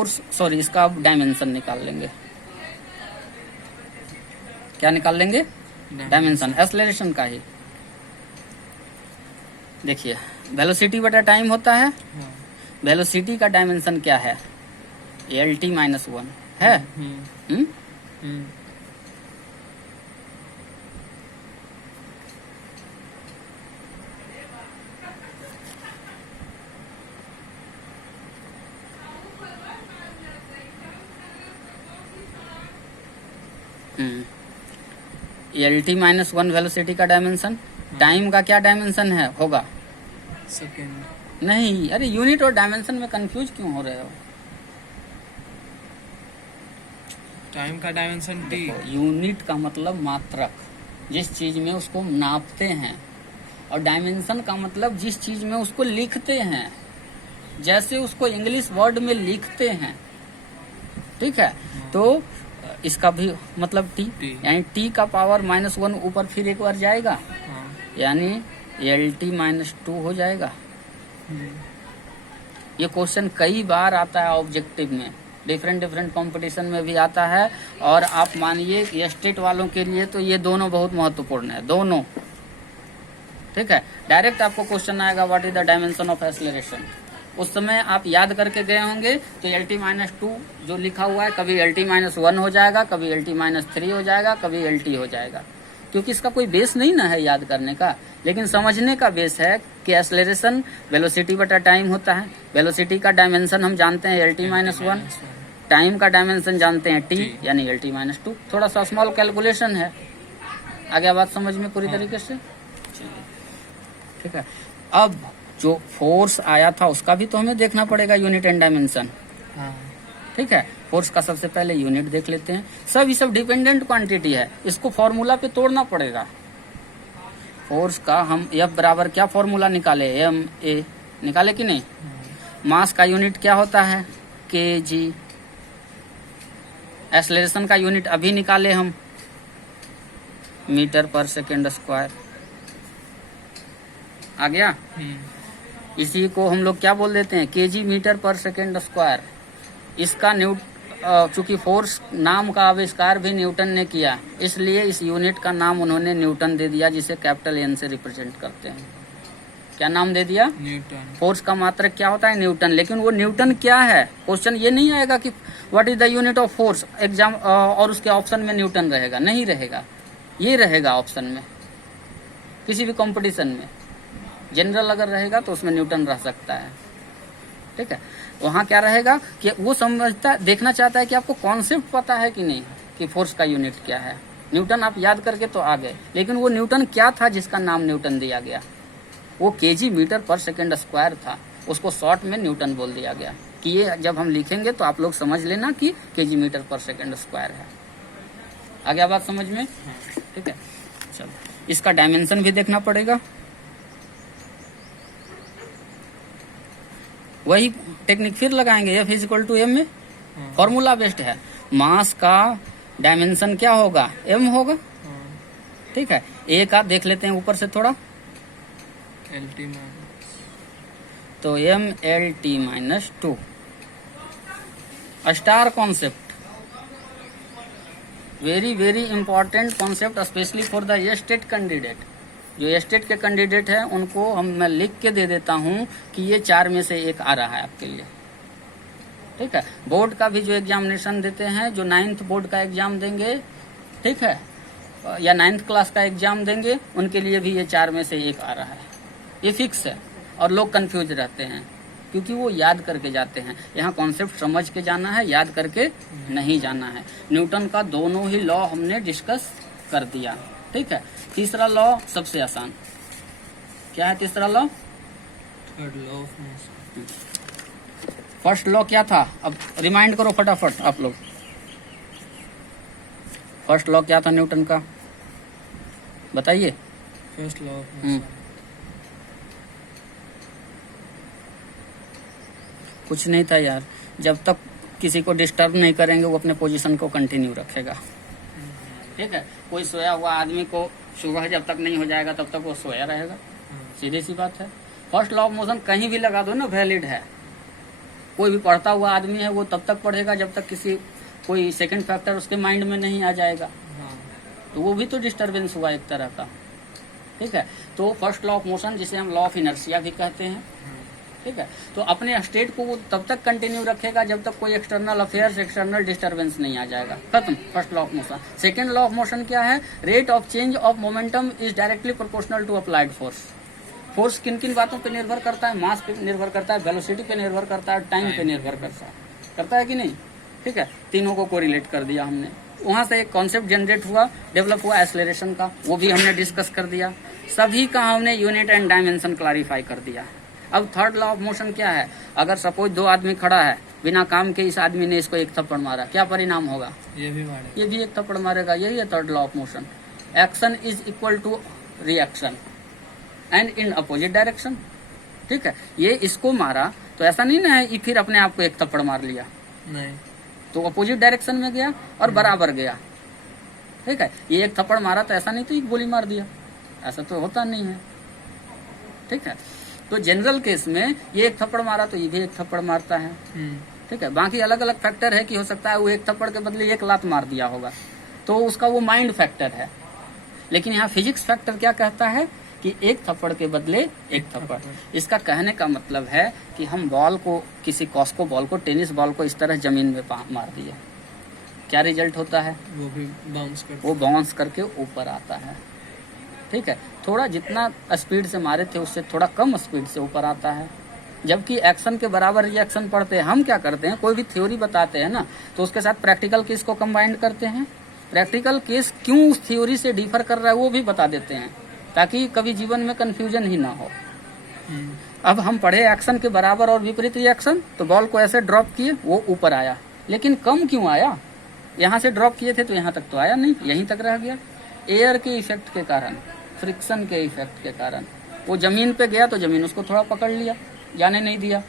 Force, sorry, इसका अब dimension निकाल लेंगे। क्या निकाल लेंगे? डायमेंशन, एक्सेलरेशन का ही। देखिए, वेलोसिटी बटा टाइम होता है, वेलोसिटी का डायमेंशन क्या है? LT-1 है। LT-1 वेलोसिटी का डायमेंशन। टाइम का क्या डायमेंशन है होगा? सेकेंड। नहीं, अरे यूनिट और डायमेंशन में कंफ्यूज क्यों हो रहे हो? टाइम का डायमेंशन टी। यूनिट का मतलब मात्रक, जिस चीज में उसको नापते हैं, और डायमेंशन का मतलब जिस चीज में उसको लिखते हैं, जैसे उसको इंग्लिश वर्ड में लिखते हैं। ठीक है, तो इसका भी मतलब टी, यानी टी का पावर -1 ऊपर फिर एक बार जाएगा, यानी LT-2 हो जाएगा। ये क्वेश्चन कई बार आता है ऑब्जेक्टिव में, डिफरेंट कंपटीशन में भी आता है। और आप मानिए कि स्टेट वालों के लिए तो ये दोनों बहुत महत्वपूर्ण है, दोनों। ठीक है, डायरेक्ट आपको क्वेश्चन आएगा what is the dimension of acceleration. उस समय आप याद करके गए होंगे तो LT-2 जो लिखा हुआ है, कभी LT-1 हो जाएगा, कभी LT-3 हो जाएगा, कभी LT हो जाएगा, क्योंकि इसका कोई बेस नहीं ना है याद करने का। लेकिन समझने का बेस है कि एक्सेलरेशन वेलोसिटी बटा टाइम होता है। वेलोसिटी का डायमेंशन हम जानते हैं LT-1, टाइम का डायमेंशन जानते हैं T, यानी LT-2। थोड़ा सा स्मॉल कैलकुलेशन है। आगे बात समझ में पूरी तरीके से? ठीक है, अब जो फोर्स आया था उसका भी तो हमें देखना पड़ेगा, यूनिट एंड डायमेंशन। ठीक है, फोर्स का सबसे पहले यूनिट देख लेते हैं। ये सब डिपेंडेंट क्वांटिटी है, इसको फॉर्मूला पे तोड़ना पड़ेगा। फोर्स का हम F बराबर क्या फॉर्मूला निकाले? ma निकाले कि नहीं? मास का यूनिट क्या होता है? kg। एक्सेलरेशन का यूनिट अभी निकाले हम, मीटर पर सेकेंड स्क्वायर। आ गया? इसी को हम लोग क्या बोल देते हैं? kg मीटर पर सेकेंड स्क्वायर। इसका चूंकि फोर्स नाम का आविष्कार भी न्यूटन ने किया, इसलिए इस यूनिट का नाम उन्होंने न्यूटन दे दिया, जिसे कैपिटल N से रिप्रेजेंट करते हैं। क्या नाम दे दिया? न्यूटन। फोर्स का मात्रक क्या होता है? न्यूटन। लेकिन वो न्यूटन क्या है? क्वेश्चन ये नहीं आएगा कि what is the unit of force, exam और उसके ऑप्शन में न्यूटन रहेगा, नहीं रहेगा। ये रहेगा ऑप्शन में, किसी भी कंपटीशन में। जनरल अगर रहेगा तो उसमें न्यूटन रह सकता है। ठीक है, वहाँ क्या रहेगा कि वो समझता, देखना चाहता है कि आपको कॉन्सेप्ट पता है कि नहीं, कि फोर्स का यूनिट क्या है। न्यूटन आप याद करके तो आ गए, लेकिन वो न्यूटन क्या था जिसका नाम न्यूटन दिया गया? वो kg मीटर पर सेकेंड स्क्वायर था, उसको शॉर्ट में न्यूटन बोल दिया गया। कि ये जब हम लिखेंगे तो आप लोग समझ लेना कि kg मीटर पर सेकेंड स्क्वायर है। आ गया बात समझ में? ठीक है, चलो इसका डायमेंशन भी देखना पड़ेगा। वही टेक्निक फिर लगाएंगे, F=m में। फॉर्मूला बेस्ड है। मास का डायमेंशन क्या होगा? m होगा। ठीक है, a का देख लेते हैं ऊपर से थोड़ा, LT-, तो MLT-2। Star concept, very important concept, specially for the state candidate. जो स्टेट के कैंडिडेट हैं उनको मैं लिख के दे देता हूं कि ये 4 में से एक आ रहा है आपके लिए। ठीक है, बोर्ड का भी जो एग्जामिनेशन देते हैं, जो 9th बोर्ड का एग्जाम देंगे, ठीक है, या 9th क्लास का एग्जाम देंगे, उनके लिए भी ये 4 में से एक आ रहा है। ये फिक्स है। और लोग कंफ्यूज रहते हैं क्योंकि वो याद करके जाते हैं। यहाँ कॉन्सेप्ट समझ के जाना है, याद करके नहीं जाना है। न्यूटन का दोनों ही लॉ हमने डिस्कस कर दिया। ठीक है, तीसरा लॉ सबसे आसान। क्या है तीसरा law? Third law of motion. First law क्या था? अब रिमाइंड करो फटाफट आप लोग। फर्स्ट लॉ क्या था न्यूटन का? बताइए। First law of motion. कुछ नहीं था यार, जब तक किसी को डिस्टर्ब नहीं करेंगे वो अपने पोजीशन को कंटिन्यू रखेगा। ठीक है, कोई सोया हुआ आदमी को सुबह जब तक नहीं हो जाएगा तब तक वो सोया रहेगा। सीधी सी बात है। फर्स्ट लॉ ऑफ मोशन कहीं भी लगा दो ना, वैलिड है। कोई भी पढ़ता हुआ आदमी है वो तब तक पढ़ेगा जब तक कोई सेकंड फैक्टर उसके माइंड में नहीं आ जाएगा, हाँ, तो वो भी तो डिस्टरबेंस हुआ एक तरह का। ठीक है, तो फर्स्ट लॉ ऑफ मोशन जिसे हम लॉ ऑफ इनर्शिया भी कहते हैं, ठीक है, तो अपने स्टेट को वो तब तक कंटिन्यू रखेगा जब तक कोई एक्सटर्नल अफेयर्स, एक्सटर्नल डिस्टरबेंस नहीं आ जाएगा। खत्म first law of motion. Second law of motion क्या है? Rate of change of momentum is directly proportional to applied force. Force किन किन बातों पे निर्भर करता है? मास पे निर्भर करता है, वेलोसिटी पे निर्भर करता है, टाइम पे निर्भर करता है कि नहीं? ठीक है, तीनों को कोरिलेट कर दिया हमने। वहां से एक कॉन्सेप्ट जनरेट हुआ, डेवलप हुआ एक्सेलरेशन का, वो भी हमने डिस्कस कर दिया। सभी का हमने यूनिट एंड डायमेंशन क्लैरिफाई कर दिया। अब थर्ड लॉ ऑफ मोशन क्या है? अगर सपोज दो आदमी खड़ा है, बिना काम के इस आदमी ने इसको एक थप्पड़ मारा, क्या परिणाम होगा? ये भी मारे, ये भी एक थप्पड़ मारेगा। यही है third law of motion. Action is equal to reaction and in opposite direction. ठीक है, ये इसको मारा तो ऐसा नहीं ना है ये फिर अपने आप को एक थप्पड़ मार लिया, नहीं, तो अपोजिट डायरेक्शन में गया और बराबर गया। ठीक है, ये एक थप्पड़ मारा तो ऐसा नहीं तो एक गोली मार दिया, ऐसा तो होता नहीं है। ठीक है, तो जनरल केस में ये एक थप्पड़ मारा तो ये भी एक थप्पड़ मारता है। ठीक है, बाकी अलग अलग फैक्टर है कि हो सकता है वो एक थप्पड़ के बदले एक लात मार दिया होगा, तो उसका वो माइंड फैक्टर है। लेकिन यहाँ फिजिक्स फैक्टर क्या कहता है कि एक थप्पड़ के बदले एक थप्पड़। इसका कहने का मतलब है कि हम बॉल को, किसी कॉस्को बॉल को, टेनिस बॉल को इस तरह जमीन में मार दिए, क्या रिजल्ट होता है? वो भी बाउंस करता वो बाउंस करके ऊपर आता है। ठीक है, थोड़ा जितना स्पीड से मारे थे उससे थोड़ा कम स्पीड से ऊपर आता है। जबकि एक्शन के बराबर रिएक्शन पढ़ते हैं, हम क्या करते हैं, कोई भी थ्योरी बताते हैं ना तो उसके साथ प्रैक्टिकल केस को कंबाइन करते हैं। प्रैक्टिकल केस क्यों उस थ्योरी से डिफर कर रहा है वो भी बता देते हैं, ताकि कभी जीवन में कंफ्यूजन ही ना हो। अब हम पढ़े एक्शन के बराबर और विपरीत रिएक्शन, तो बॉल को ऐसे ड्रॉप किए, वो ऊपर आया, लेकिन कम क्यों आया? यहाँ से ड्रॉप किए थे तो यहाँ तक तो आया नहीं, यहीं तक रह गया। एयर के इफेक्ट के कारण, फ्रिक्शन के इफेक्ट के कारण वो जमीन पे गया तो जमीन उसको थोड़ा पकड़ लिया, जाने नहीं दिया।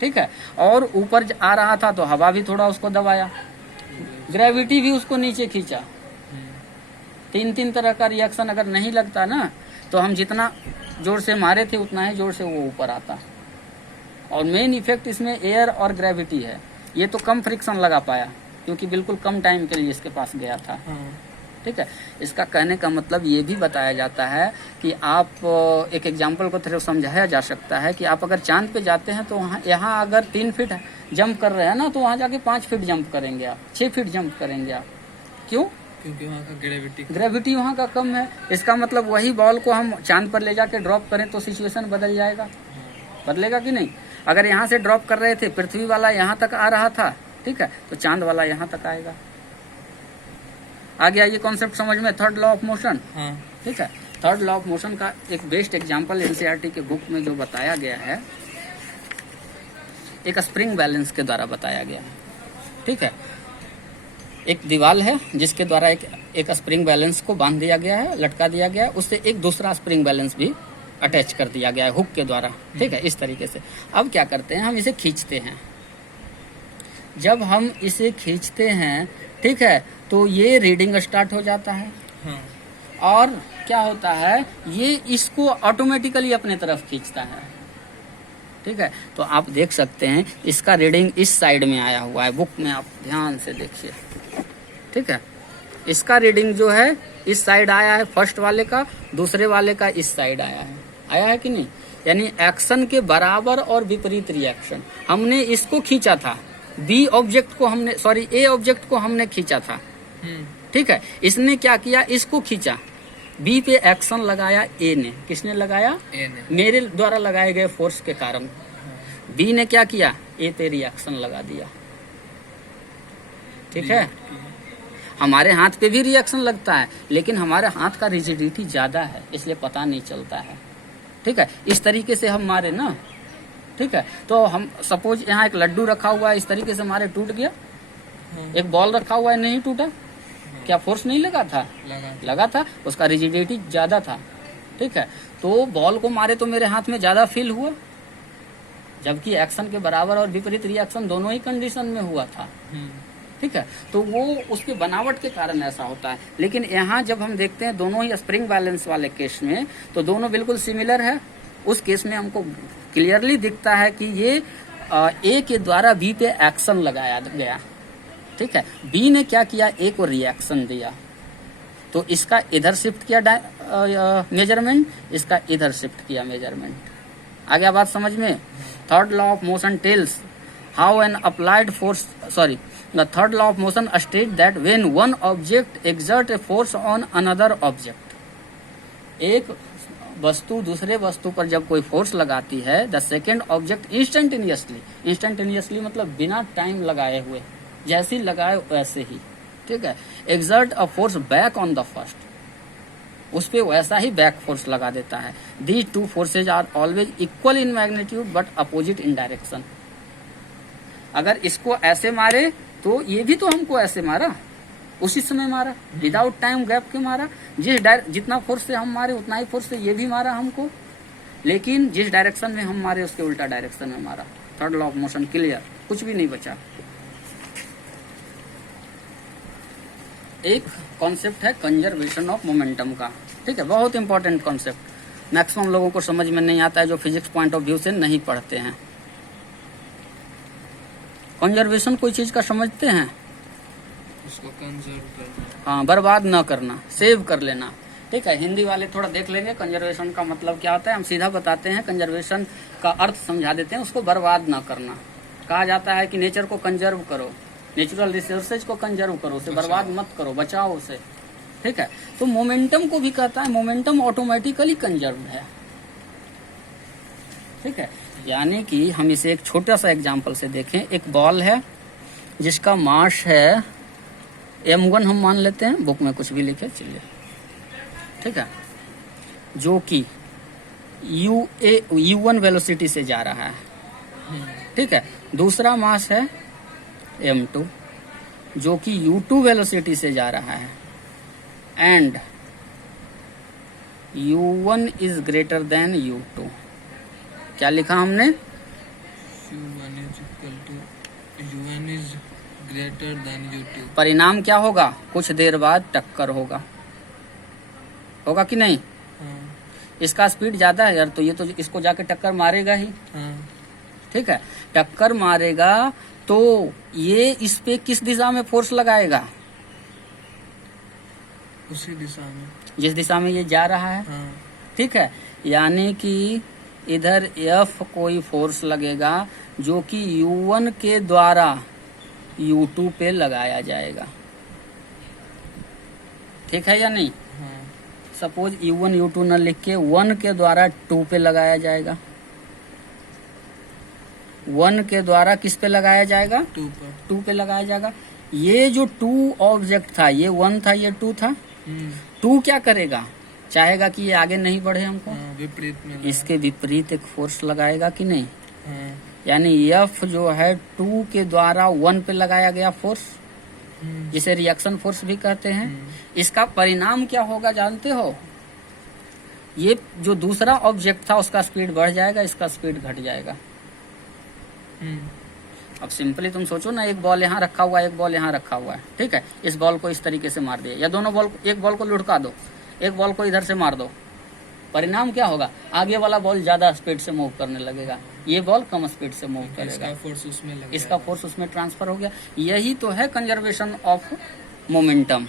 ठीक है, और ऊपर आ रहा था तो हवा भी थोड़ा उसको दबाया, ग्रेविटी भी उसको नीचे खींचा। तीन तरह का रिएक्शन अगर नहीं लगता ना तो हम जितना जोर से मारे थे उतना ही जोर से वो ऊपर आता। और मेन इफेक्ट इसमें एयर और ग्रेविटी है। ये तो कम फ्रिक्शन लगा पाया क्योंकि बिल्कुल कम टाइम के लिए इसके पास गया था। ठीक है, इसका कहने का मतलब ये भी बताया जाता है कि आप एक एग्जाम्पल को थोड़ा समझाया जा सकता है कि आप अगर चांद पे जाते हैं तो वहाँ, यहाँ अगर 3 फीट जंप कर रहे हैं ना तो वहाँ जाके 5 फीट जंप करेंगे आप, 6 फीट जंप करेंगे आप। क्यों? क्योंकि वहाँ का ग्रेविटी वहाँ का कम है। इसका मतलब वही बॉल को हम चांद पर ले जाके ड्रॉप करें तो सिचुएशन बदल जाएगा, बदलेगा कि नहीं? अगर यहाँ से ड्रॉप कर रहे थे, पृथ्वी वाला यहाँ तक आ रहा था, ठीक है, तो चांद वाला यहाँ तक आएगा। आ गया ये कॉन्सेप्ट समझ में, थर्ड लॉ ऑफ मोशन। ठीक है, थर्ड लॉ ऑफ मोशन का एक बेस्ट एग्जांपल एनसीईआरटी के बुक में जो बताया गया है, एक स्प्रिंग बैलेंस के द्वारा बताया गया है। ठीक है, एक दीवार है जिसके द्वारा एक स्प्रिंग बैलेंस को बांध दिया गया है, लटका दिया गया है, उससे एक दूसरा स्प्रिंग बैलेंस भी अटैच कर दिया गया है हुक के द्वारा। ठीक है, इस तरीके से अब क्या करते हैं, हम इसे खींचते हैं। जब हम इसे खींचते हैं, ठीक है, तो ये रीडिंग स्टार्ट हो जाता है। और क्या होता है, ये इसको ऑटोमेटिकली अपने तरफ खींचता है। ठीक है, तो आप देख सकते हैं इसका रीडिंग इस साइड में आया हुआ है, बुक में आप ध्यान से देखिए। ठीक है, इसका रीडिंग जो है इस साइड आया है, फर्स्ट वाले का, दूसरे वाले का इस साइड आया है कि नहीं? यानी एक्शन के बराबर और विपरीत रिएक्शन। हमने इसको खींचा था, ए ऑब्जेक्ट को हमने खींचा था। ठीक है, इसने क्या किया, इसको खींचा, बी पे एक्शन लगाया ए ने। किसने लगाया? ए ने। मेरे द्वारा लगाए गए फोर्स के कारण। बी ने क्या किया, ए पे रिएक्शन लगा दिया। ठीक है, हमारे हाथ पे भी रिएक्शन लगता है लेकिन हमारे हाथ का रिजिडिटी ज्यादा है इसलिए पता नहीं चलता है। ठीक है, इस तरीके से हम मारे ना, ठीक है, तो हम सपोज यहाँ एक लड्डू रखा हुआ है, इस तरीके से मारे, टूट गया। एक बॉल रखा हुआ है, नहीं टूटा, क्या फोर्स नहीं लगा था? लगा था, उसका रिजिडिटी ज्यादा था। ठीक है, तो बॉल को मारे तो मेरे हाथ में ज्यादा फील हुआ, जबकि एक्शन के बराबर और विपरीत रिएक्शन दोनों ही कंडीशन में हुआ था। ठीक है, तो वो उसकी बनावट के कारण ऐसा होता है। लेकिन यहाँ जब हम देखते हैं दोनों ही स्प्रिंग बैलेंस वाले केस में, तो दोनों बिल्कुल सिमिलर है। उस केस में हमको क्लियरली दिखता है कि ये ए के द्वारा बी पे एक्शन लगाया गया, ठीक है। बी ने क्या किया, ए को रिएक्शन दिया, तो इसका इधर शिफ्ट किया मेजरमेंट, इसका इधर शिफ्ट किया मेजरमेंट। आ गया बात समझ में। Third law of motion tales how an applied force the third law of motion state that when one object exert a force on another object, एक वस्तु दूसरे वस्तु पर जब कोई फोर्स लगाती है, द सेकेंड ऑब्जेक्ट इंस्टेंटेनियसली मतलब बिना टाइम लगाए हुए, जैसे ही लगाए वैसे ही, ठीक है, exert a force back on the first, उस पे वैसा ही बैक फोर्स लगा देता है। These two forces are always equal in magnitude but opposite in direction. अगर इसको ऐसे मारे तो ये भी तो हमको ऐसे मारा, उसी समय मारा, विदाउट टाइम गैप के मारा। जितना फोर्स से हम मारे उतना ही फोर्स से ये भी मारा हमको, लेकिन जिस डायरेक्शन में हम मारे उसके उल्टा डायरेक्शन में मारा। Third law of motion clear, कुछ भी नहीं बचा। एक कॉन्सेप्ट है कंजर्वेशन ऑफ मोमेंटम का, ठीक है, बहुत इंपॉर्टेंट कॉन्सेप्ट, मैक्सिमम लोगों को समझ में नहीं आता है जो फिजिक्स पॉइंट ऑफ व्यू से नहीं पढ़ते हैं। कंजर्वेशन कोई चीज का समझते हैं, उसको कंजर्व करना, हाँ, बर्बाद न करना, सेव कर लेना, ठीक है। हिंदी वाले थोड़ा देख लेंगे कंजर्वेशन का मतलब क्या होता है, हम सीधा बताते हैं, कंजर्वेशन का अर्थ समझा देते हैं। उसको बर्बाद न करना कहा जाता है कि नेचर को कंजर्व करो, नेचुरल रिसोर्सेज को कंजर्व करो, उसे बर्बाद मत करो, बचाओ उसे, ठीक है। तो मोमेंटम को भी कहता है, मोमेंटम ऑटोमेटिकली कंजर्व है, ठीक है। यानी कि हम इसे एक छोटा सा एग्जांपल से देखें। एक बॉल है जिसका मास है m1 हम मान लेते हैं, बुक में कुछ भी लिखे चलिए, ठीक है, जो कि u1 वेलोसिटी से जा रहा है, ठीक है। दूसरा मास है m2 जो कि u2 वेलोसिटी से जा रहा है, and u1 is greater than u2। क्या लिखा हमने, u1 is greater than u2। परिणाम क्या होगा, कुछ देर बाद टक्कर होगा, होगा कि नहीं। हाँ, इसका स्पीड ज्यादा है यार, तो ये तो इसको जाके टक्कर मारेगा ही, हाँ, ठीक है। टक्कर मारेगा तो ये इस पे किस दिशा में फोर्स लगाएगा, उसी दिशा में, जिस दिशा में ये जा रहा है, हाँ, ठीक है। यानी कि इधर F कोई फोर्स लगेगा जो कि U1 के द्वारा U2 पे लगाया जाएगा, ठीक है या नहीं। हाँ, सपोज U1 U2 न लिख के 1 के द्वारा 2 पे लगाया जाएगा, 1 के द्वारा किस पे लगाया जाएगा, 2 पर, 2 पे लगाया जाएगा। ये जो 2 ऑब्जेक्ट था, ये 1 था, ये 2 था, 2 क्या करेगा, चाहेगा कि ये आगे नहीं बढ़े हमको, हाँ, विपरीत में लगा। इसके विपरीत एक फोर्स लगाएगा कि नहीं। हाँ, यानी F जो है 2 के द्वारा 1 पे लगाया गया फोर्स, जिसे रिएक्शन फोर्स भी कहते हैं, इसका परिणाम क्या होगा जानते हो, ये जो दूसरा ऑब्जेक्ट था उसका स्पीड बढ़ जाएगा, इसका स्पीड घट जाएगा। अब सिंपली तुम सोचो ना, एक बॉल यहाँ रखा हुआ है, एक बॉल यहाँ रखा हुआ है, ठीक है। इस बॉल को इस तरीके से मार दिया, या दोनों बॉल, एक बॉल को लुढ़का दो, एक बॉल को इधर से मार दो, परिणाम क्या होगा, आगे वाला बॉल ज्यादा स्पीड से मूव करने लगेगा, ये बॉल कम स्पीड से मूव करेगा, इसका फोर्स उसमें लग इसका जाएगा। फोर्स उसमें ट्रांसफर हो गया। यही तो है कंजर्वेशन ऑफ मोमेंटम,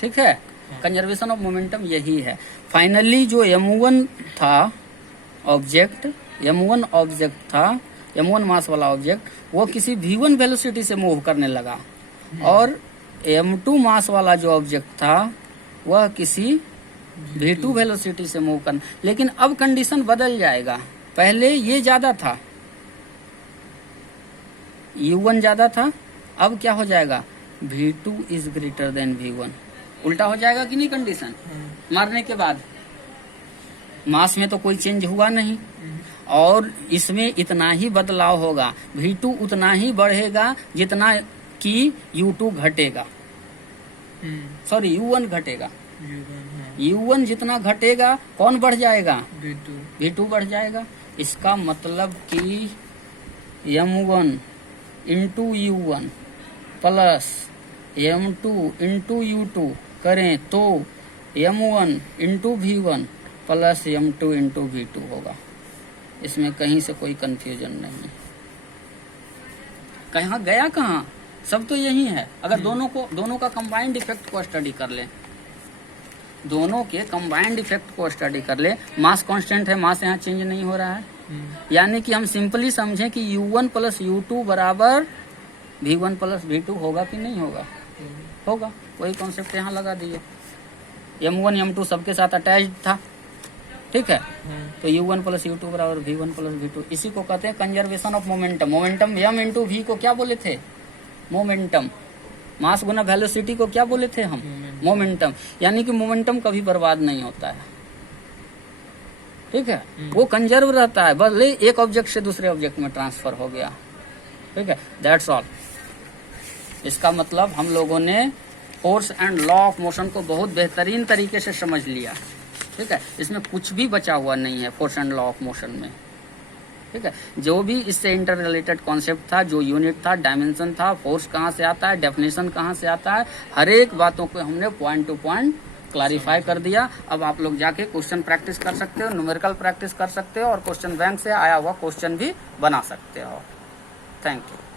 ठीक है। कंजर्वेशन ऑफ मोमेंटम यही है। फाइनली जो m1 था ऑब्जेक्ट, m1 ऑब्जेक्ट था, m1 मास वाला ऑब्जेक्ट, वो किसी v1 वेलोसिटी से मूव करने लगा, और m2 मास वाला जो ऑब्जेक्ट था वह किसी v2 वेलोसिटी से मूव करना। लेकिन अब कंडीशन बदल जाएगा, पहले ये ज्यादा था, u1 ज्यादा था, अब क्या हो जाएगा, v2 is greater than v1, उल्टा हो जाएगा कि नहीं कंडीशन। मारने के बाद मास में तो कोई चेंज हुआ नहीं, और इसमें इतना ही बदलाव होगा, v2 उतना ही बढ़ेगा जितना कि u2 घटेगा, सॉरी u1 घटेगा, u1 जितना घटेगा कौन बढ़ जाएगा, v2 बढ़ जाएगा। इसका मतलब कि m1 into u1 plus m2 into u2 करें तो m1 into v1 plus m2 into v2 होगा। इसमें कहीं से कोई कंफ्यूजन नहीं है। कहाँ गया कहाँ, सब तो यही है। अगर दोनों का कंबाइंड इफेक्ट को स्टडी कर ले, दोनों के कंबाइंड इफेक्ट को स्टडी कर ले, मास कांस्टेंट है, मास यहाँ चेंज नहीं हो रहा है, यानी कि हम सिंपली समझें कि u1 प्लस u2 बराबर v1 प्लस v2 होगा कि नहीं होगा? होगा। वही कॉन्सेप्ट यहाँ लगा दिए। m1 m2 सबके साथ अटैच्ड था, ठीक है, तो u1 प्लस u2 बराबर v1 प्लस v2। इसी को कहते हैं conservation of momentum. Momentum m into v को क्या बोले थे? मोमेंटम। मास गुना वेलोसिटी को क्या बोले थे हम? मोमेंटम। यानी कि मोमेंटम कभी बर्बाद नहीं होता है, ठीक है, वो कंजर्व रहता है, बस एक ऑब्जेक्ट से दूसरे ऑब्जेक्ट में ट्रांसफर हो गया, ठीक है, दैट्स ऑल। इसका मतलब हम लोगों ने force and law of motion को बहुत बेहतरीन तरीके से समझ लिया, ठीक है। इसमें कुछ भी बचा हुआ नहीं है force and law of motion में, ठीक है। जो भी इससे इंटर रिलेटेड कॉन्सेप्ट था, जो यूनिट था, डायमेंशन था, फोर्स कहाँ से आता है, डेफिनेशन कहाँ से आता है, हर एक बातों को हमने पॉइंट टू पॉइंट क्लैरिफाई कर दिया। अब आप लोग जाके क्वेश्चन प्रैक्टिस कर सकते हो, न्यूमेरिकल प्रैक्टिस कर सकते हो और क्वेश्चन बैंक से आया हुआ क्वेश्चन भी बना सकते हो। Thank you.